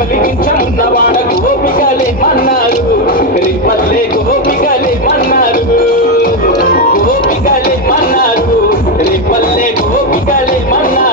వెలిగించమున్నవాడ గోపికలే మన్నారు. రిపల్లే గోపికలే మన్నారు. గోపికలే మన్నారు రిపల్లే గోపికలే మన్నారు.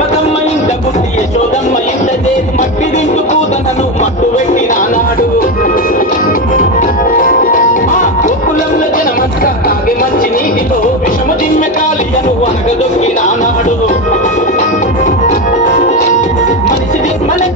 బతుకమ్మ ఇంత బుద్ధి యశోదమ్మ ఇంత చేసి మట్టి దించుకు తనను మట్టు పెట్టి నానాడు. గోకులంలో జనమంతా తాగి మంచి నీటిలో విషము దిమ్మె కాలియను అనగదొక్కి నానాడు. మనిషి దిమ్మలే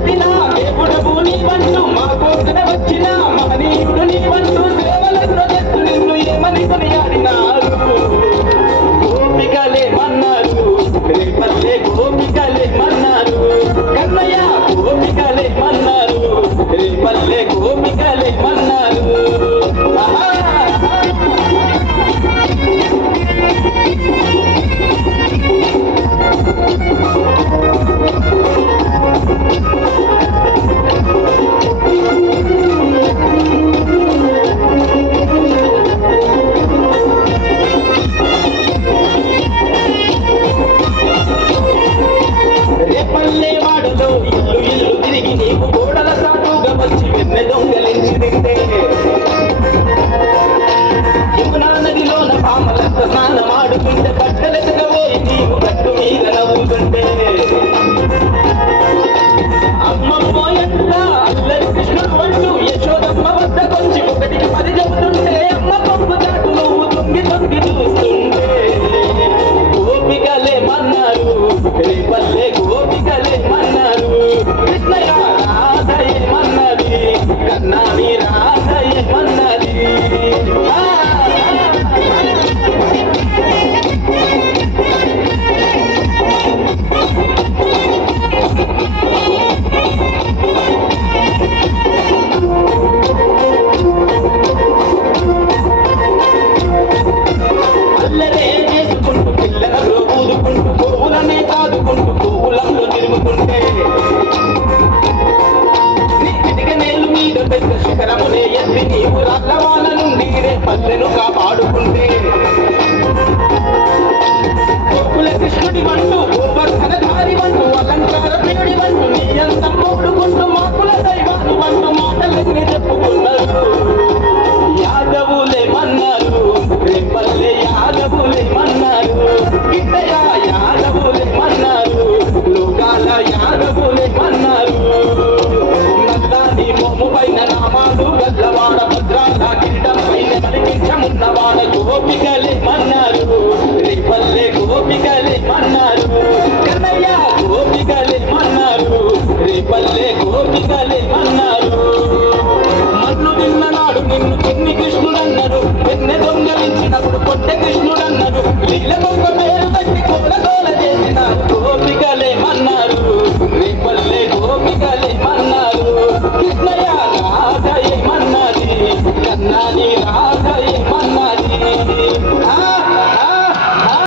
ఎత్తు శిఖరమునే ఎత్తి నీవు రత్నవాల నుండి రేపత్రెను కాపాడుకుంటే. కృష్ణుడి మంటూ ఉన్న వాళ్ళకు ఓపికలే మన్నారు రేపల్లెకు ఓపికలే మన్నారు కన్నయ్యకు ఓపికలే మన్నారు రేపల్లెకు ఓపికలే మన్నారు మన్ను నిన్న నాడు నిన్ను చిన్ని కృష్ణుడన్నారు ఎన్నె దొంగలించినప్పుడు కొట్ట కృష్ణుడన్నారు లీలలో